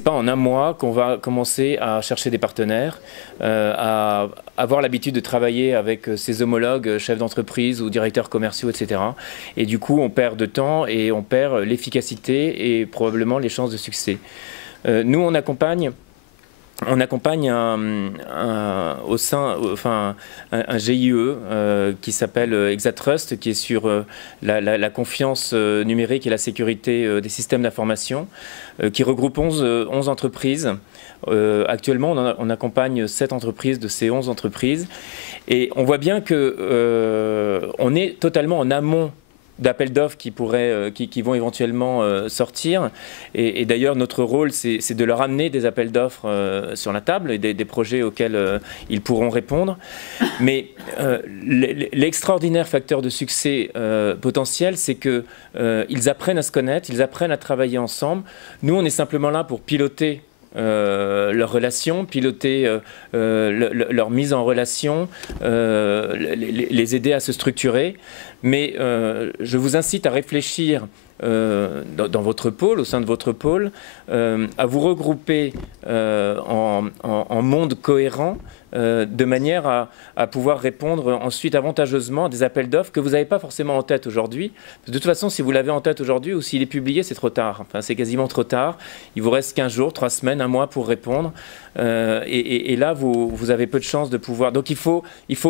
C'est pas en un mois qu'on va commencer à chercher des partenaires, à avoir l'habitude de travailler avec ses homologues, chefs d'entreprise ou directeurs commerciaux, etc. Et du coup, on perd de temps et on perd l'efficacité et probablement les chances de succès. Nous, on accompagne un GIE qui s'appelle Exatrust, qui est sur la confiance numérique et la sécurité des systèmes d'information, qui regroupe 11 entreprises. Actuellement, on accompagne 7 entreprises de ces 11 entreprises. Et on voit bien qu'on est totalement en amont d'appels d'offres qui vont éventuellement sortir. Et d'ailleurs, notre rôle, c'est de leur amener des appels d'offres sur la table et des projets auxquels ils pourront répondre. Mais l'extraordinaire facteur de succès potentiel, c'est qu'ils apprennent à se connaître, ils apprennent à travailler ensemble. Nous, on est simplement là pour piloter leurs relations, piloter leur mise en relation, les aider à se structurer. Mais je vous incite à réfléchir dans votre pôle, au sein de votre pôle, à vous regrouper en monde cohérent, de manière à pouvoir répondre ensuite avantageusement à des appels d'offres que vous n'avez pas forcément en tête aujourd'hui. De toute façon, si vous l'avez en tête aujourd'hui ou s'il est publié, c'est trop tard. Enfin, c'est quasiment trop tard. Il vous reste 15 jours, 3 semaines, 1 mois pour répondre. Et là, vous avez peu de chances de pouvoir... Donc il faut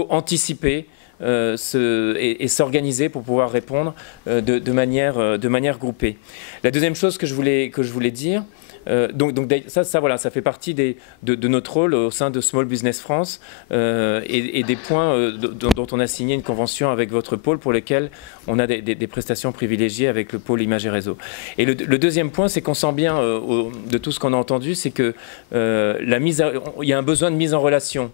anticiper et s'organiser pour pouvoir répondre de manière groupée. La deuxième chose que je voulais dire, voilà, ça fait partie de notre rôle au sein de Small Business France et des points dont on a signé une convention avec votre pôle pour lesquels on a des prestations privilégiées avec le pôle Images et Réseaux. Et le deuxième point, c'est qu'on sent bien de tout ce qu'on a entendu, c'est que il y a un besoin de mise en relation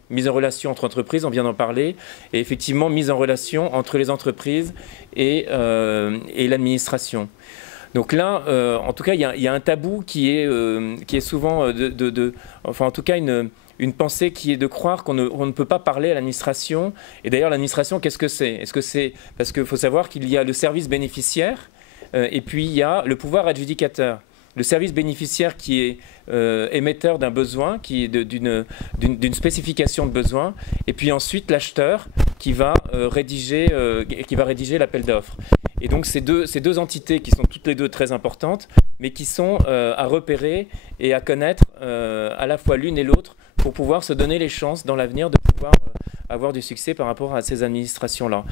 entre entreprises, on vient d'en parler, et effectivement mise en relation entre les entreprises et l'administration. Donc là, en tout cas, il y a un tabou qui est souvent enfin en tout cas une pensée qui est de croire qu'on ne peut pas parler à l'administration. Et d'ailleurs, l'administration, qu'est-ce que c'est? Est-ce que c'est parce qu'il faut savoir qu'il y a le service bénéficiaire et puis il y a le pouvoir adjudicateur. Le service bénéficiaire qui est émetteur d'un besoin, qui est d'une spécification de besoin, et puis ensuite l'acheteur qui va rédiger l'appel d'offres. Et donc ces deux entités qui sont toutes les deux très importantes, mais qui sont à repérer et à connaître à la fois l'une et l'autre pour pouvoir se donner les chances dans l'avenir de pouvoir avoir du succès par rapport à ces administrations-là.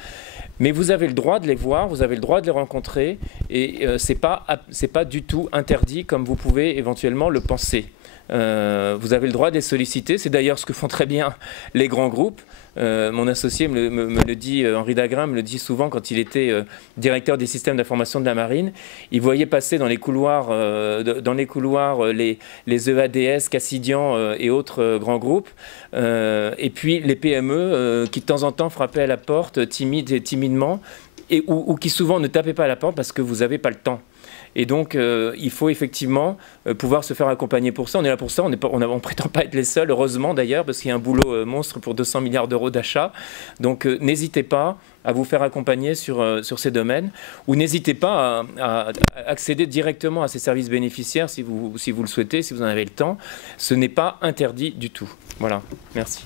Mais vous avez le droit de les voir, vous avez le droit de les rencontrer, et c'est pas du tout interdit comme vous pouvez éventuellement le penser. Vous avez le droit de les solliciter, c'est d'ailleurs ce que font très bien les grands groupes. Mon associé me le dit, Henri Dagrin me le dit souvent quand il était directeur des systèmes d'information de la marine. Il voyait passer dans les couloirs, les EADS, Cassidian et autres grands groupes, et puis les PME qui de temps en temps frappaient à la porte timidement, ou qui souvent ne tapaient pas à la porte parce que vous n'avez pas le temps. Et donc, il faut effectivement pouvoir se faire accompagner pour ça. On est là pour ça, on ne prétend pas être les seuls, heureusement d'ailleurs, parce qu'il y a un boulot monstre pour 200 milliards d'euros d'achat. Donc, n'hésitez pas à vous faire accompagner sur ces domaines, ou n'hésitez pas à accéder directement à ces services bénéficiaires si vous le souhaitez, si vous en avez le temps. Ce n'est pas interdit du tout. Voilà, merci.